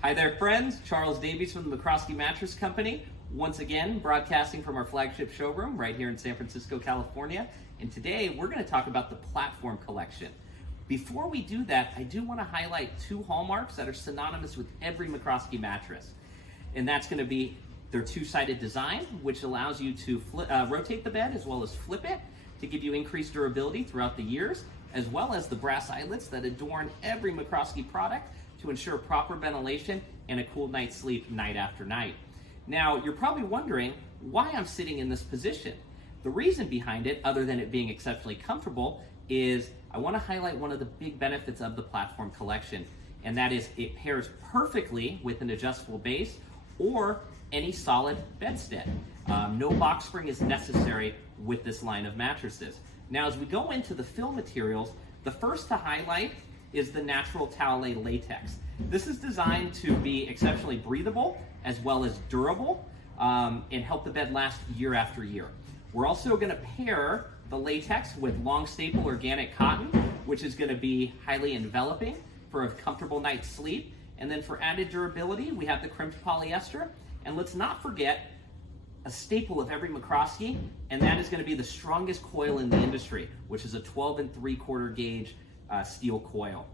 Hi there, friends. Charles Davies from the McCroskey Mattress Company. Once again, broadcasting from our flagship showroom right here in San Francisco, California. And today we're going to talk about the platform collection. Before we do that, I do want to highlight two hallmarks that are synonymous with every McCroskey mattress. And that's going to be their two-sided design, which allows you to rotate the bed as well as flip it to give you increased durability throughout the years, as well as the brass eyelets that adorn every McCroskey product to ensure proper ventilation and a cool night's sleep night after night. Now, you're probably wondering why I'm sitting in this position. The reason behind it, other than it being exceptionally comfortable, is I want to highlight one of the big benefits of the platform collection, and that is it pairs perfectly with an adjustable base or any solid bedstead. No box spring is necessary with this line of mattresses. Now, as we go into the fill materials, the first to highlight is the natural Talalay latex. This is designed to be exceptionally breathable as well as durable and help the bed last year after year. We're also going to pair the latex with long staple organic cotton, which is going to be highly enveloping for a comfortable night's sleep. And then for added durability, we have the crimped polyester. And let's not forget a staple of every McCroskey, and that is going to be the strongest coil in the industry, which is a 12 3/4 gauge steel coil.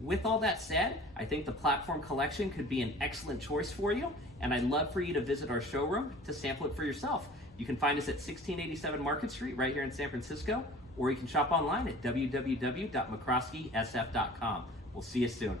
With all that said, I think the platform collection could be an excellent choice for you, and I'd love for you to visit our showroom to sample it for yourself. You can find us at 1687 Market Street right here in San Francisco, or you can shop online at www.mccroskeysf.com. We'll see you soon.